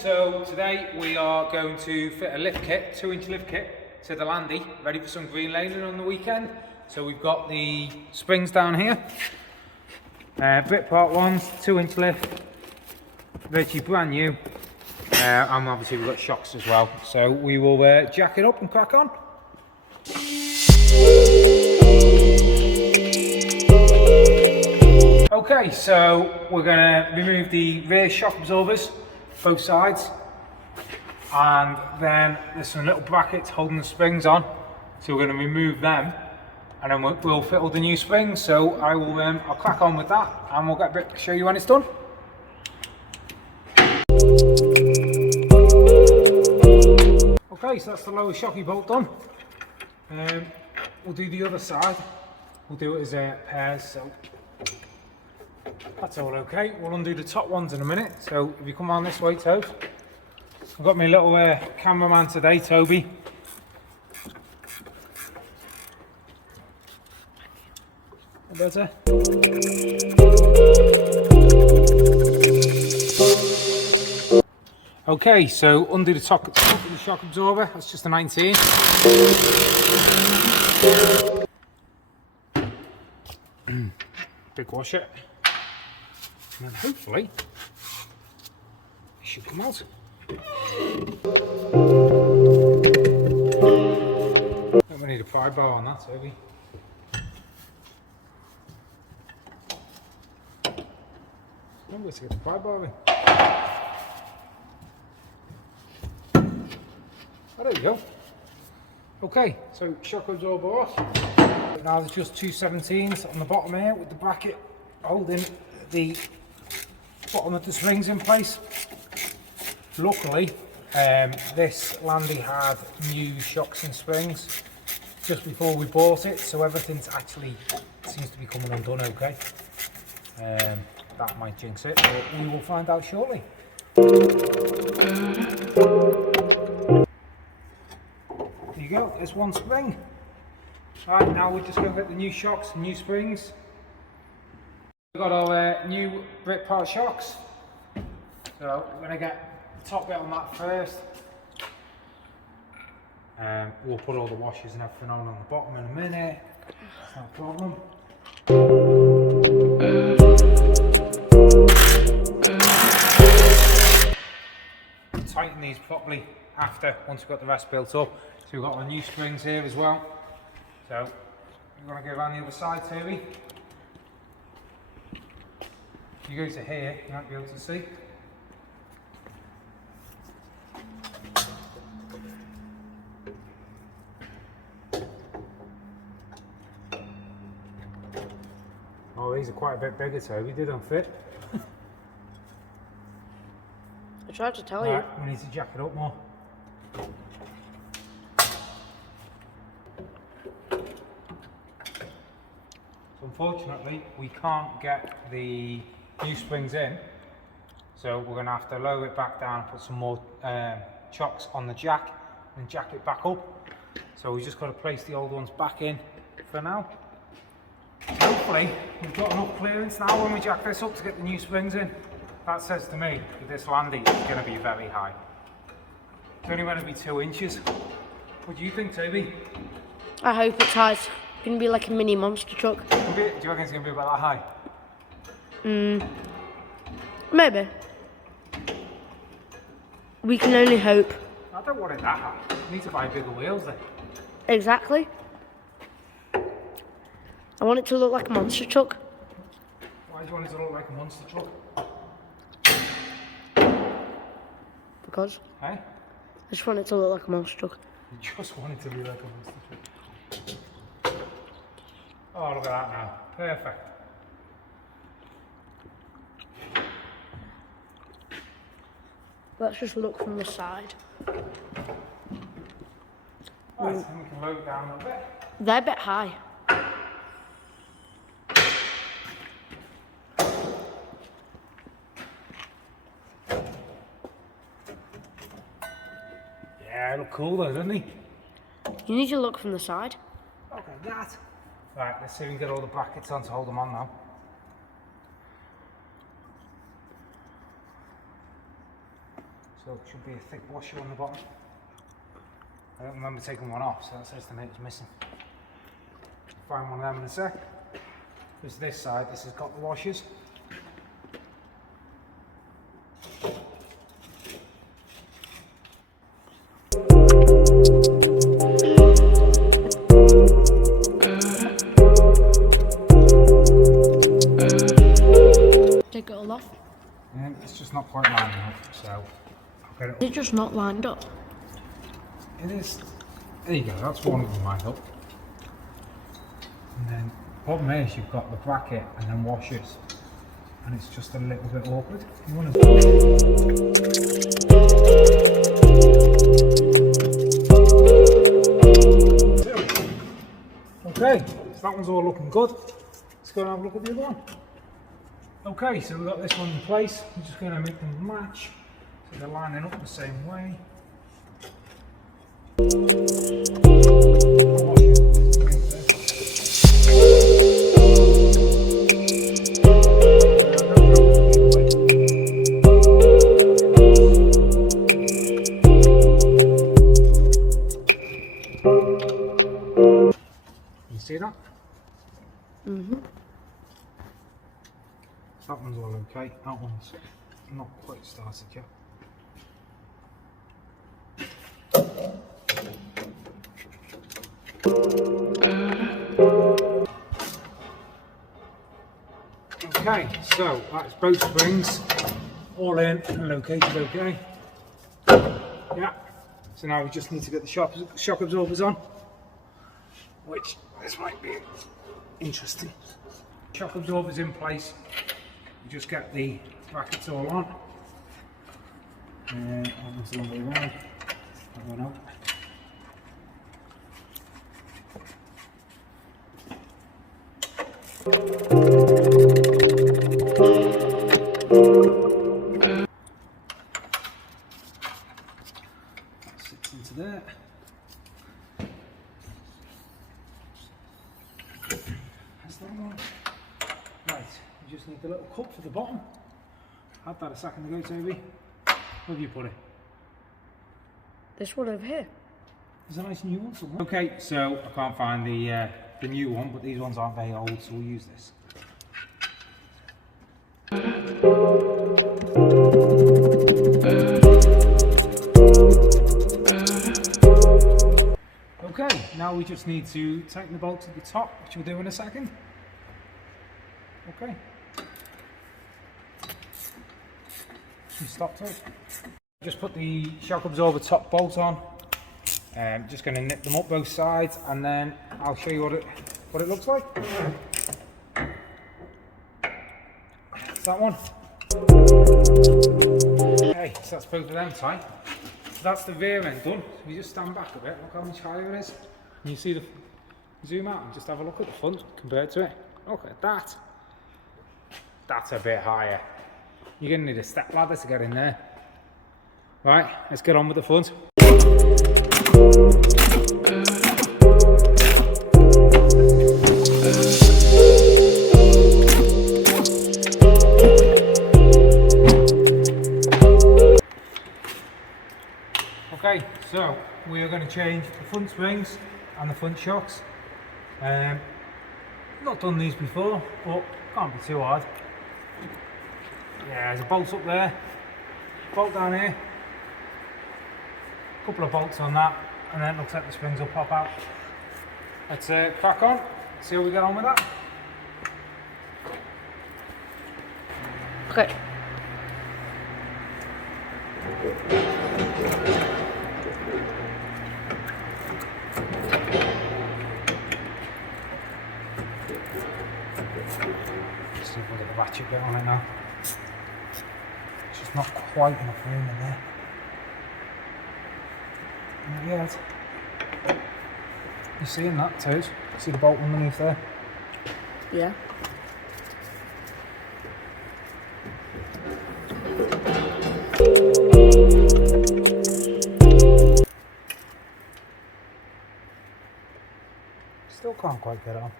so today we are going to fit a lift kit, 2-inch lift kit to the Landy, ready for some green laning on the weekend. So we've got the springs down here, britpart ones, 2-inch lift, virtually brand new, and obviously we've got shocks as well. So we will jack it up and crack on. Okay, so we're going to remove the rear shock absorbers, both sides, and then there's some little brackets holding the springs on, so we're going to remove them, and then we'll fit all the new springs. So I'll crack on with that, and we'll get a bit show you when it's done. Okay, so that's the lower shocky bolt done. We'll do the other side. We'll do it as pairs, so that's all okay. We'll undo the top ones in a minute. So if you come on this way, Toad. I've got my little cameraman today, Toby. Better. Okay, so undo the top of the shock absorber. That's just a 19. Big wash it. And then hopefully it should come out. We need a pry bar on that, Toby. I'm going to get the pry bar in. Oh, there we go. Okay, so shock absorber off. Now there's just two 17s on the bottom here with the bracket holding the bottom of the springs in place. Luckily, this Landy had new shocks and springs just before we bought it, so everything's actually seems to be coming undone okay. That might jinx it, but we will find out shortly. There you go, there's one spring. Right, now we're just going to get the new shocks and new springs. We've got our new britpart shocks. So we're going to get the top bit on that first. We'll put all the washers and everything on the bottom in a minute. It's no problem. Tighten these properly once we've got the rest built up. So we've got our new springs here as well. So you want to go around the other side, Toby. If you go to here, you might be able to see. Oh, these are quite a bit bigger, Toby. They don't fit. I tried to tell you. We need to jack it up more. So unfortunately, we can't get the new springs in, so we're going to have to lower it back down and put some more chocks on the jack and jack it back up. So we just got to place the old ones back in for now. Hopefully we've got enough clearance now when we jack this up to get the new springs in. That says to me that this Landy is going to be very high. It's only going to be 2 inches. What do you think, Toby? I hope it's high. It's going to be like a mini monster truck. Do you reckon it's going to be about that high? Maybe. We can only hope. I don't want it that high. I need to buy bigger wheels then. Exactly. I want it to look like a monster truck. Why do you want it to look like a monster truck? Because? Hey? I just want it to look like a monster truck. You just want it to be like a monster truck. Oh, look at that now. Perfect. Let's just look from the side. Right, then we can lower it down a little bit. They're a bit high. Yeah, look cool though, doesn't he? You need to look from the side. Okay, that. Right, let's see if we can get all the brackets on to hold them on now. So it should be a thick washer on the bottom. I don't remember taking one off, so that says to me it's missing. Find one of them in a sec. There's this side, this has got the washers. Take it all off. It's just not quite lined up, so I'll get it up. Is it just not lined up? It is. There you go, that's one of them lined up. And then the problem is you've got the bracket and then washers, and it's just a little bit awkward. You want to... Okay, so that one's all looking good. Let's go and have a look at the other one. Okay, so we've got this one in place. We're just going to make them match so they're lining up the same way. You see that? Mm-hmm. That one's all okay. That one's not quite started yet. Okay, so that's both springs all in and located okay. Yeah, so now we just need to get the shock absorbers on, which this might be interesting. Shock absorbers in place, you just get the brackets all on. And that one's the long way around, that one out. That sits into there. That's that one. Right, you just need the little cup for the bottom. Had that a second ago, Toby. Where have you put it? This one over here. There's a nice new one somewhere. Okay, so I can't find the new one, but these ones aren't very old, so we'll use this. Okay, now we just need to tighten the bolt to the top, which we'll do in a second. Okay. And stop to it. Just put the shock absorber top bolt on. Just going to nip them up both sides, and then I'll show you what it looks like. That's that one. Okay, so that's both of them tight. So that's the rear end done. If you just stand back a bit, look how much higher it is. Can you see the zoom out and just have a look at the front compared to it? Look at that. That's a bit higher. You're going to need a step ladder to get in there. Right, let's get on with the front. Okay, so we are going to change the front springs and the front shocks. Not done these before, but can't be too hard. Yeah, there's a bolt up there, bolt down here, a couple of bolts on that, and then it looks like the springs will pop out. Let's crack on, see how we get on with that. Okay. Just see if we get the ratchet bit on it now. It's just not quite enough room in there. Not yet. You seeing that, Toes? See the bolt underneath there? Yeah. Still can't quite get it on.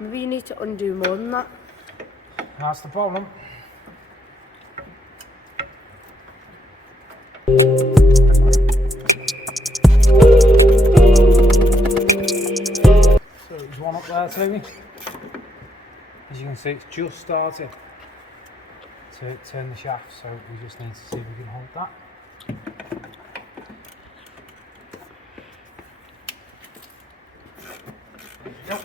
Maybe you need to undo more than that. That's the problem. So there's one up there, Toby. As you can see, it's just started to turn the shaft, so we just need to see if we can hold that. There we go.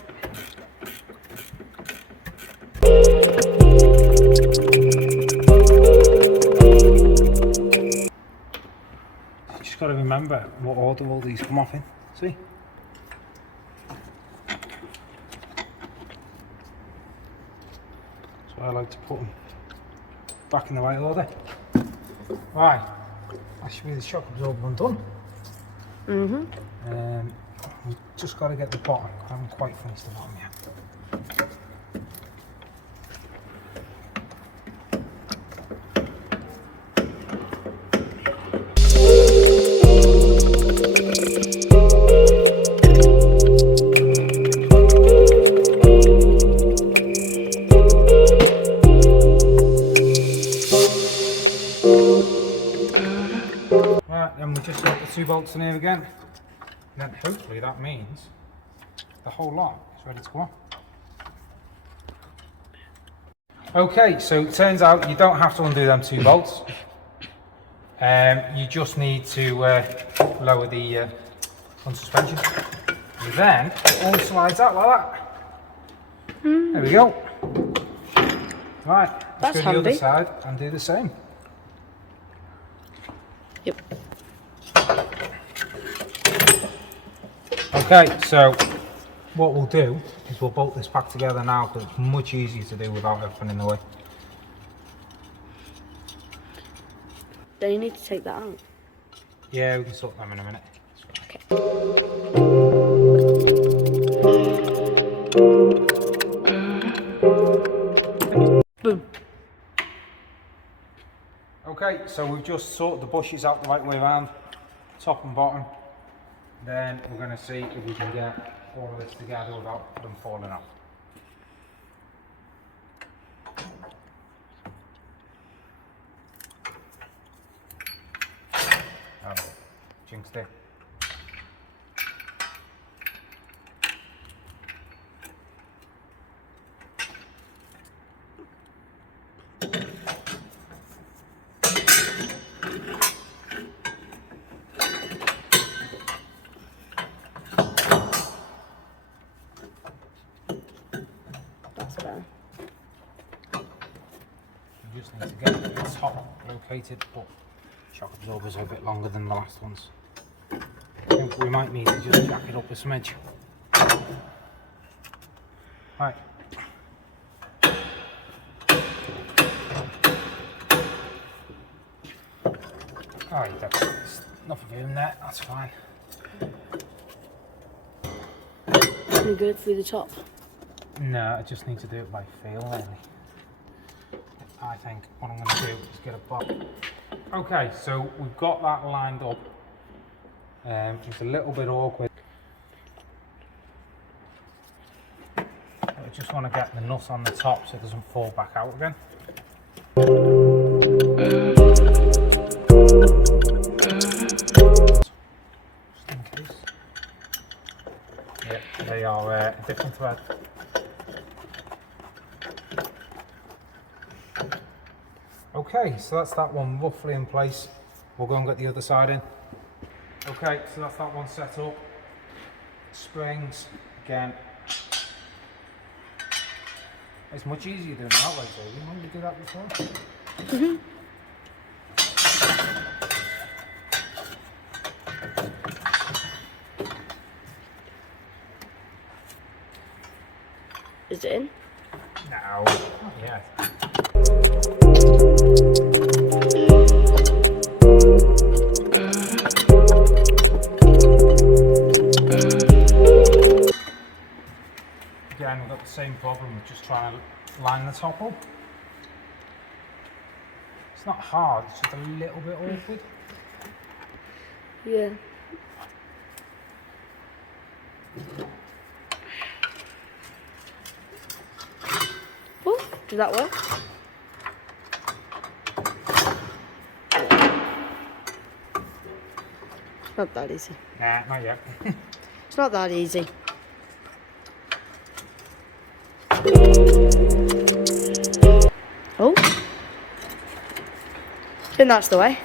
Just got to remember what order all these come off in. See? So I like to put them back in the right order. Right, that should be the shock absorber one done. We've just got to get the bottom. I haven't quite finished the bottom yet. Then we just got the 2 bolts in here again, and then hopefully that means the whole lot is ready to go on. Okay, so it turns out you don't have to undo them 2 bolts. You just need to lower the front suspension, and then it all slides out like that. There we go. Right, let's go to the other side and do the same. Yep. Okay, so what we'll do is we'll bolt this back together now because it's much easier to do without everything in the way. Then you need to take that out. Yeah, we can sort them in a minute. Okay. Boom. Okay, so we've just sorted the bushes out the right way around, top and bottom. Then we're going to see if we can get all of this together without them falling off. Oh, jinxed it. That's better. We just need to get the top located, but shock absorbers are a bit longer than the last ones. I think we might need to just jack it up a smidge. Right. Alright, that's enough of room there, that's fine. Can you go through the top? No, I just need to do it by feel, really. I think what I'm going to do is get a box. Okay, so we've got that lined up. It's a little bit awkward. I just want to get the nut on the top so it doesn't fall back out again. Just in case. Yeah, they are different thread. Okay, so that's that one roughly in place. We'll go and get the other side in. Okay, so that's that one set up. Springs, again. It's much easier doing it that way, so you know you did that before? Is it in? No, not yet. Again, we've got the same problem with just trying to line the top up. It's not hard, it's just a little bit awkward. Yeah. Did that work? It's not that easy. Nah, not yet. It's not that easy. Oh. I think that's the way.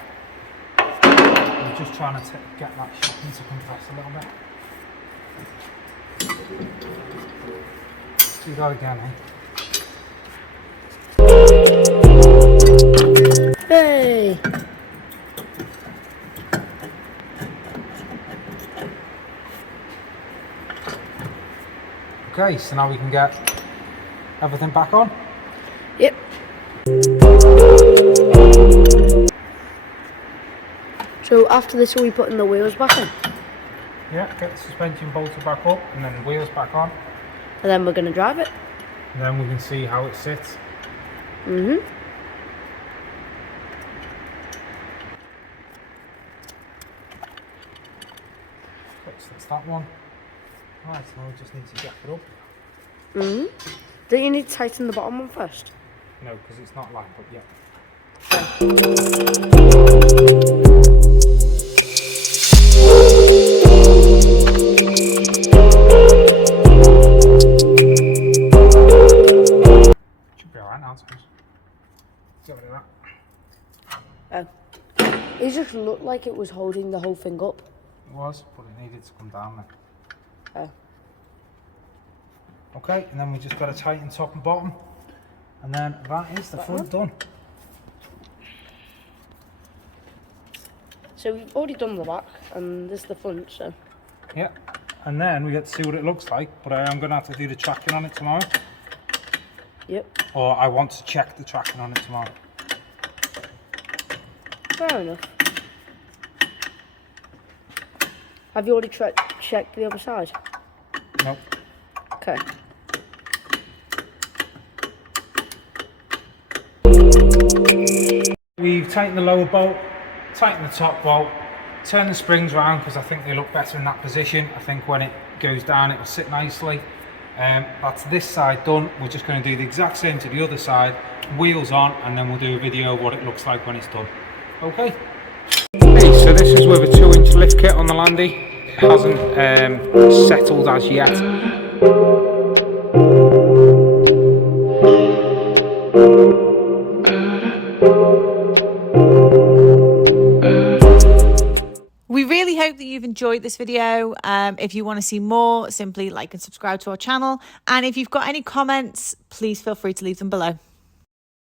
I'm just trying to get that shocking to compress a little bit. Do that again, eh? Hey! Okay, so now we can get everything back on. Yep. So after this, are we putting the wheels back in? Yeah, get the suspension bolted back up and then the wheels back on. And then we're going to drive it. And then we can see how it sits. Mm-hmm. Okay, so that's that one. Right, so now we just need to jack it up. Mm-hmm. Don't you need to tighten the bottom one first? No, because it's not lined up yet. Should be alright now, I suppose. Get rid of that. Oh. It just looked like it was holding the whole thing up. It was, but it needed to come down then. Oh. Okay, and then we just got to tighten top and bottom. And then that is the front done. So we've already done the back, and this is the front, so. Yeah, and then we get to see what it looks like, but I am going to have to do the tracking on it tomorrow. Yep. Or I want to check the tracking on it tomorrow. Fair enough. Have you already checked the other side? Nope. Okay. We've tightened the lower bolt, tightened the top bolt, turned the springs around because I think they look better in that position. I think when it goes down it will sit nicely. That's this side done. We're just going to do the exact same to the other side, wheels on, and then we'll do a video of what it looks like when it's done. Okay. Okay, so this is with a 2-inch lift kit on the landy. It hasn't settled as yet. We really hope that you've enjoyed this video. If you want to see more, simply like and subscribe to our channel. And if you've got any comments, please feel free to leave them below.